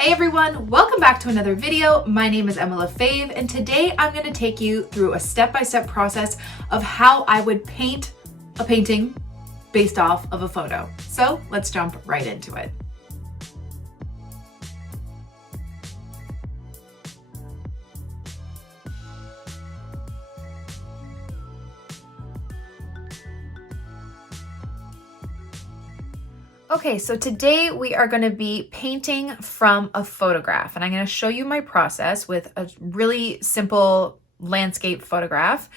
Hey everyone, welcome back to another video. My name is Emma LaFave, and today I'm going to take you through a step-by-step process of how I would paint a painting based off of a photo. So let's jump right into it. Okay, so today we are going to be painting from a photograph, and I'm going to show you my process with a really simple landscape photograph.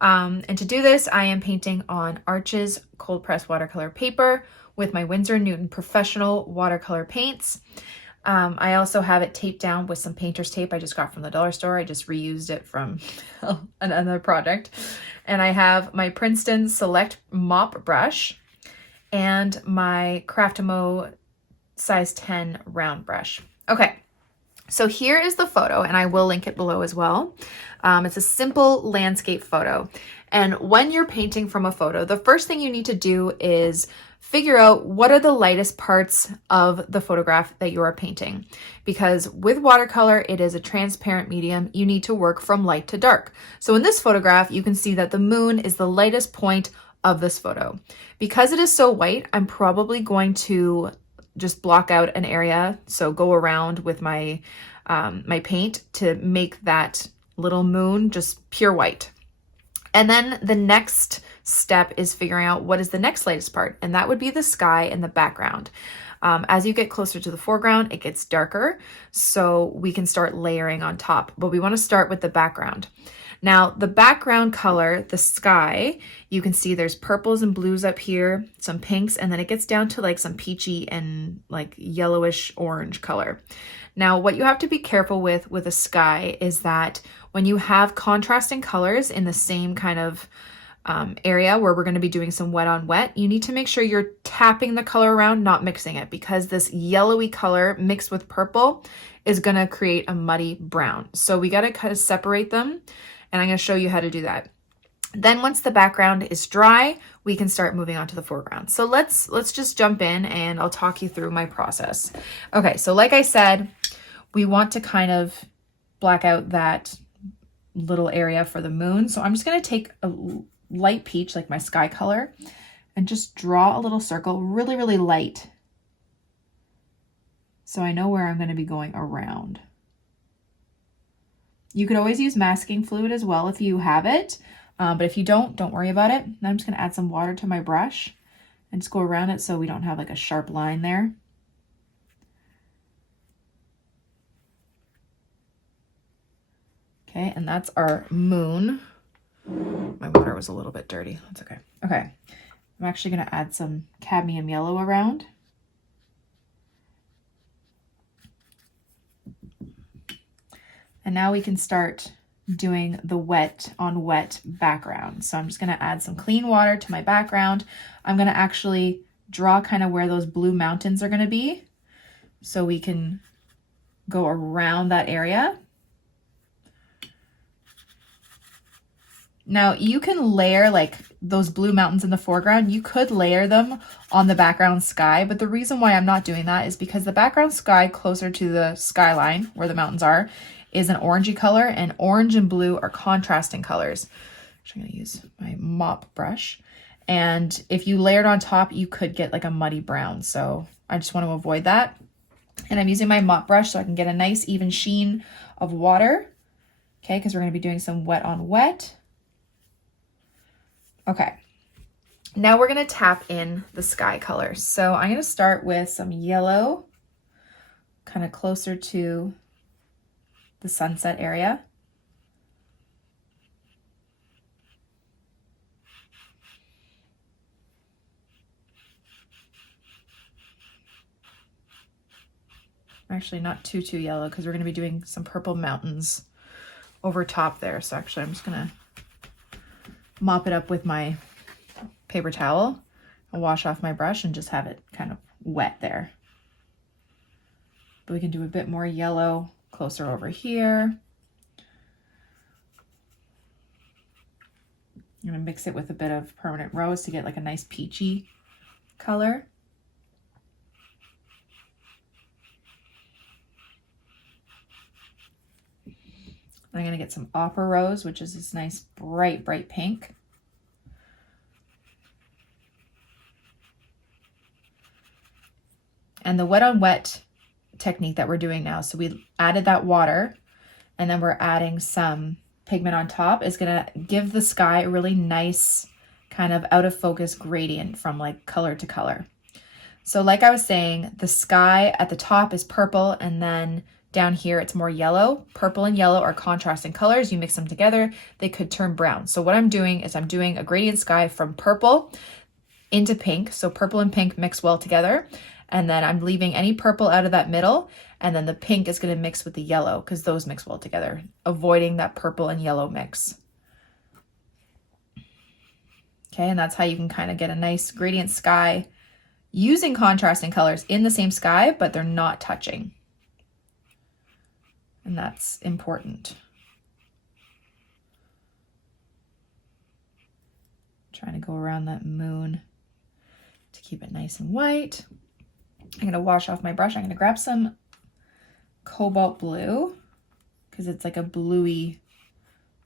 And to do this, I am painting on Etchr's cold press watercolor paper with my Winsor Newton professional watercolor paints. I also have it taped down with some painter's tape I just got from the dollar store. I just reused it from another project. And I have my Princeton Select mop brush and my Craftamo size 10 round brush. Okay, so here is the photo, and I will link it below as well. It's a simple landscape photo. And when you're painting from a photo, the first thing you need to do is figure out what are the lightest parts of the photograph that you are painting. Because with watercolor, it is a transparent medium. You need to work from light to dark. So in this photograph, you can see that the moon is the lightest point of this photo. Because it is so white, I'm probably going to just block out an area. So go around with my my paint to make that little moon just pure white. And then the next step is figuring out what is the next lightest part, and that would be the sky in the background. As you get closer to the foreground, it gets darker, so we can start layering on top, but we want to start with the background. Now, the background color, the sky, you can see there's purples and blues up here, some pinks, and then it gets down to like some peachy and like yellowish orange color. Now, what you have to be careful with a sky is that when you have contrasting colors in the same kind of area where we're going to be doing some wet on wet, you need to make sure you're tapping the color around, not mixing it, because this yellowy color mixed with purple is going to create a muddy brown. So we got to kind of separate them, and I'm going to show you how to do that. Then once the background is dry, we can start moving on to the foreground. So let's just jump in and I'll talk you through my process. Okay, so like I said, we want to kind of black out that little area for the moon. So I'm just going to take a light peach, like my sky color, and just draw a little circle, really, really light. So I know where I'm going to be going around. You could always use masking fluid as well if you have it, but if you don't worry about it. Now I'm just going to add some water to my brush and just go around it so we don't have like a sharp line there. Okay, and that's our moon. My water was a little bit dirty. That's okay. Okay, I'm actually going to add some cadmium yellow around. And now we can start doing the wet on wet background. So I'm just going to add some clean water to my background. I'm going to actually draw kind of where those blue mountains are going to be, so we can go around that area. Now you can layer like those blue mountains in the foreground. You could layer them on the background sky, but the reason why I'm not doing that is because the background sky closer to the skyline where the mountains are is an orangey color, and orange and blue are contrasting colors. I'm going to use my mop brush. And if you layered on top, you could get like a muddy brown. So I just want to avoid that. And I'm using my mop brush so I can get a nice even sheen of water. Okay, because we're going to be doing some wet on wet. Okay, now we're going to tap in the sky color. So I'm going to start with some yellow, kind of closer to the sunset area. Actually, not too yellow, because we're going to be doing some purple mountains over top there. So actually, I'm just going to mop it up with my paper towel and wash off my brush and just have it kind of wet there. But we can do a bit more yellow closer over here. I'm going to mix it with a bit of permanent rose to get like a nice peachy color. I'm gonna get some Opera Rose, which is this nice bright, bright pink. And the wet on wet technique that we're doing now, so we added that water and then we're adding some pigment on top, is gonna give the sky a really nice kind of out of focus gradient from like color to color. So like I was saying, the sky at the top is purple and then down here it's more yellow. Purple and yellow are contrasting colors. You mix them together, they could turn brown. So what I'm doing is I'm doing a gradient sky from purple into pink. So purple and pink mix well together. And then I'm leaving any purple out of that middle. And then the pink is going to mix with the yellow because those mix well together, avoiding that purple and yellow mix. Okay, and that's how you can kind of get a nice gradient sky using contrasting colors in the same sky, but they're not touching. And that's important. Trying to go around that moon to keep it nice and white. I'm going to wash off my brush. I'm going to grab some cobalt blue because it's like a bluey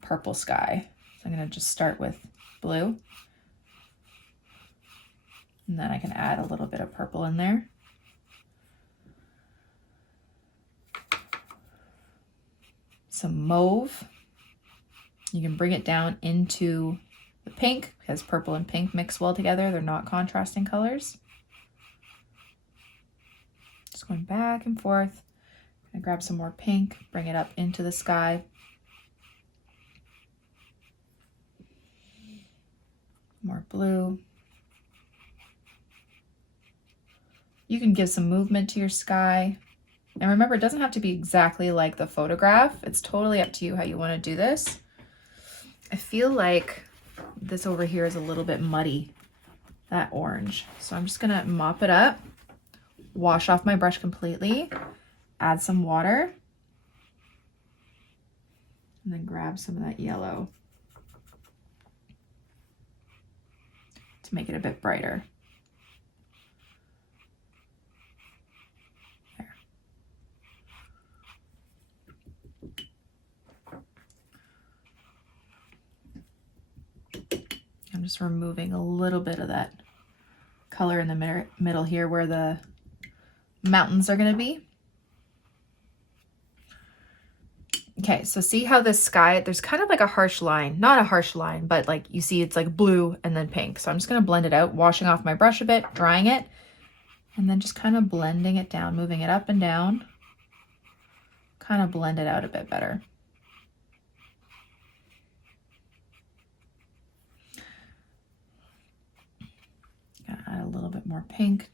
purple sky. So I'm going to just start with blue. And then I can add a little bit of purple in there. Some mauve. You can bring it down into the pink because purple and pink mix well together. They're not contrasting colors. Just going back and forth. I grab some more pink, bring it up into the sky. More blue. You can give some movement to your sky. And remember, it doesn't have to be exactly like the photograph. It's totally up to you how you want to do this. I feel like this over here is a little bit muddy, that orange. So I'm just gonna mop it up, wash off my brush completely, add some water, and then grab some of that yellow to make it a bit brighter. I'm just removing a little bit of that color in the middle here where the mountains are going to be. Okay, so see how this sky, there's kind of like a harsh line, not a harsh line, but like you see it's like blue and then pink. So I'm just going to blend it out, washing off my brush a bit, drying it, and then just kind of blending it down, moving it up and down, kind of blend it out a bit better. Gonna add a little bit more pink.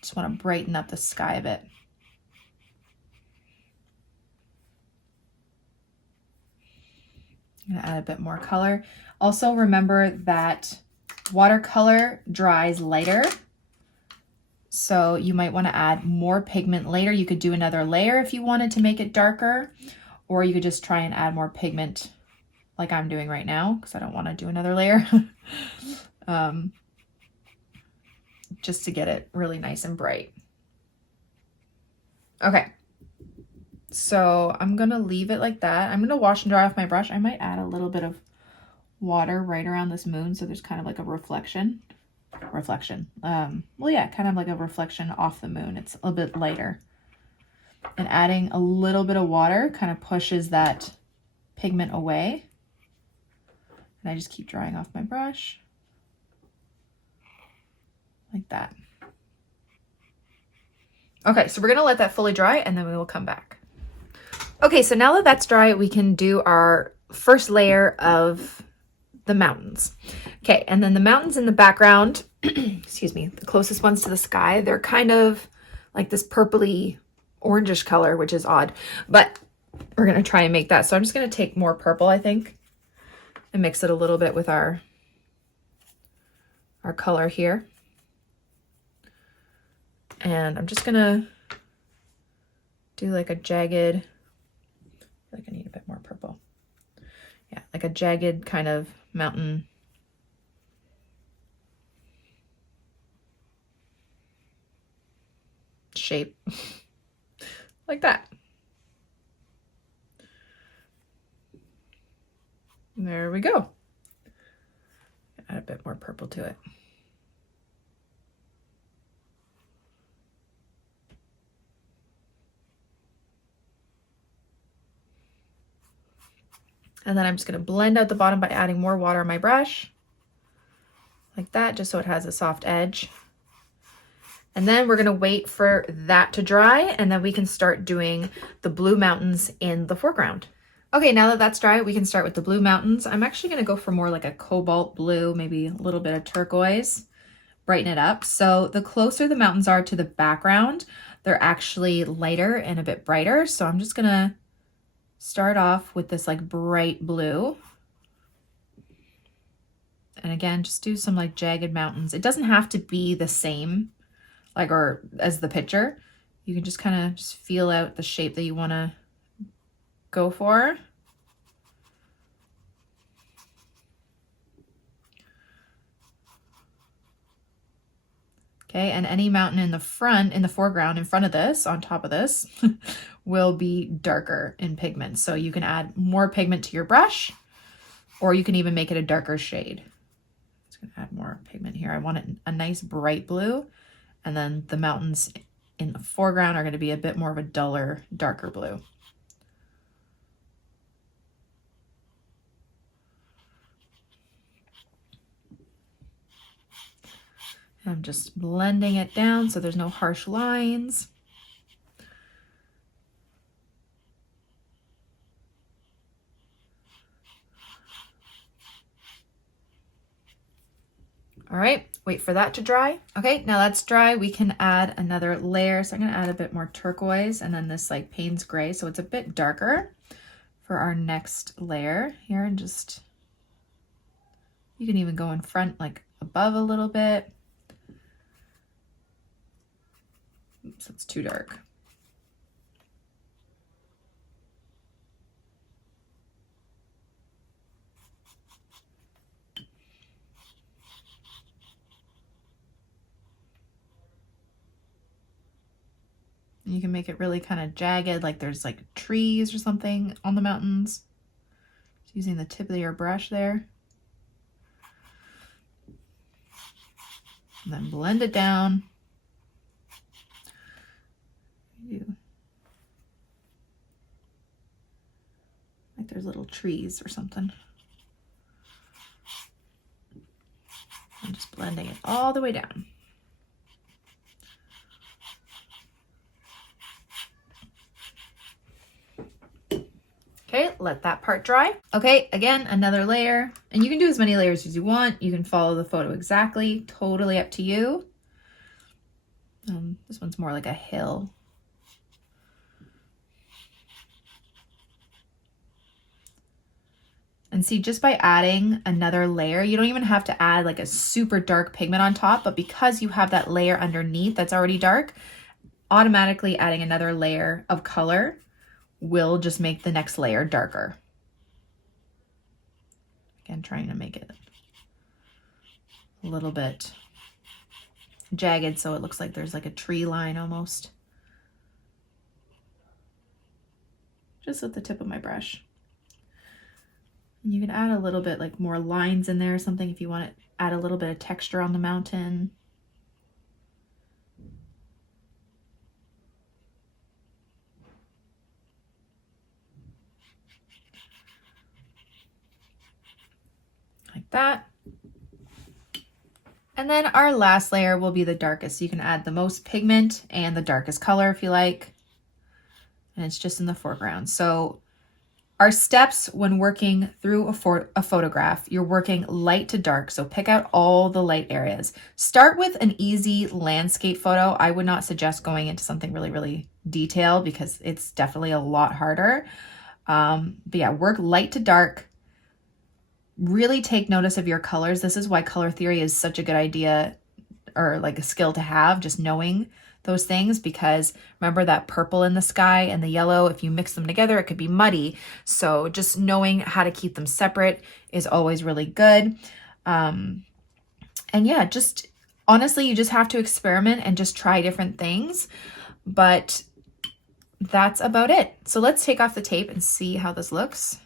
Just want to brighten up the sky a bit. I'm gonna add a bit more color. Also remember that watercolor dries lighter. So you might want to add more pigment later. You could do another layer if you wanted to make it darker, or you could just try and add more pigment like I'm doing right now because I don't want to do another layer. Just to get it really nice and bright. Okay, so I'm gonna leave it like that. I'm gonna wash and dry off my brush. I might add a little bit of water right around this moon so there's kind of like a reflection. Well, yeah, kind of like a reflection off the moon. It's a bit lighter. And adding a little bit of water kind of pushes that pigment away. And I just keep drying off my brush. Like that. Okay, so we're gonna let that fully dry and then we will come back. Okay, so now that that's dry, we can do our first layer of the mountains. Okay, and then the mountains in the background, excuse me, the closest ones to the sky, they're kind of like this purpley orangish color, which is odd, but we're gonna try and make that. So I'm just gonna take more purple, I think, and mix it a little bit with our color here. And I'm just gonna do like a jagged, I feel like I need a bit more purple. Yeah, like a jagged kind of mountain. Shape. Like that. There we go. Add a bit more purple to it. And then I'm just going to blend out the bottom by adding more water on my brush, like that, just so it has a soft edge. And then we're going to wait for that to dry, and then we can start doing the blue mountains in the foreground. Okay, now that that's dry, we can start with the blue mountains. I'm actually going to go for more like a cobalt blue, maybe a little bit of turquoise, brighten it up. So the closer the mountains are to the background, they're actually lighter and a bit brighter. So I'm just going to start off with this like bright blue. And again, just do some like jagged mountains. It doesn't have to be the same like or as the picture. You can just kind of just feel out the shape that you want to go for. Okay, and any mountain in the front, in the foreground, in front of this, on top of this, will be darker in pigment. So you can add more pigment to your brush, or you can even make it a darker shade. Just gonna add more pigment here. I want it a nice bright blue, and then the mountains in the foreground are gonna be a bit more of a duller, darker blue. I'm just blending it down so there's no harsh lines. All right, wait for that to dry. Okay, now that's dry, we can add another layer. So I'm gonna add a bit more turquoise and then this like Payne's gray, so it's a bit darker for our next layer here. And just, you can even go in front, like above a little bit. Oops, it's too dark. You can make it really kind of jagged, like there's like trees or something on the mountains. Just using the tip of your brush there. And then blend it down. Like there's little trees or something. I'm just blending it all the way down. Okay, let that part dry. Okay, again, another layer. And you can do as many layers as you want. You can follow the photo exactly, totally up to you. This one's more like a hill. And see, just by adding another layer, you don't even have to add like a super dark pigment on top, but because you have that layer underneath that's already dark, automatically adding another layer of color will just make the next layer darker. Again, trying to make it a little bit jagged so it looks like there's like a tree line almost. Just with the tip of my brush. And you can add a little bit like more lines in there or something if you want to add a little bit of texture on the mountain. Like that. And then our last layer will be the darkest. So you can add the most pigment and the darkest color if you like. And it's just in the foreground. So our steps when working through a photograph, you're working light to dark. So pick out all the light areas. Start with an easy landscape photo. I would not suggest going into something really, really detailed because it's definitely a lot harder. But yeah, work light to dark. Really take notice of your colors. This is why color theory is such a good idea or like a skill to have, just knowing those things, because remember that purple in the sky and the yellow, if you mix them together, it could be muddy. So just knowing how to keep them separate is always really good. And yeah, just honestly, you just have to experiment and just try different things, but that's about it. So let's take off the tape and see how this looks.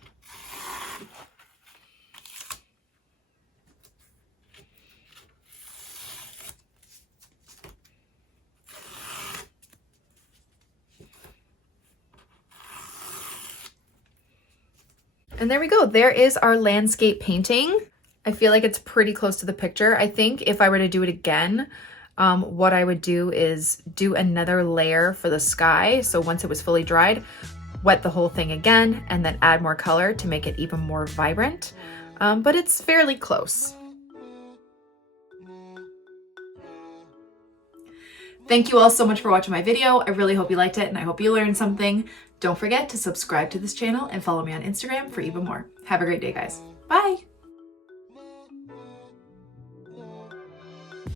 And there we go. There is our landscape painting. I feel like it's pretty close to the picture. I think if I were to do it again, what I would do is do another layer for the sky. So once it was fully dried, wet the whole thing again, and then add more color to make it even more vibrant. But it's fairly close. Thank you all so much for watching my video. I really hope you liked it and I hope you learned something. Don't forget to subscribe to this channel and follow me on Instagram for even more. Have a great day, guys. Bye.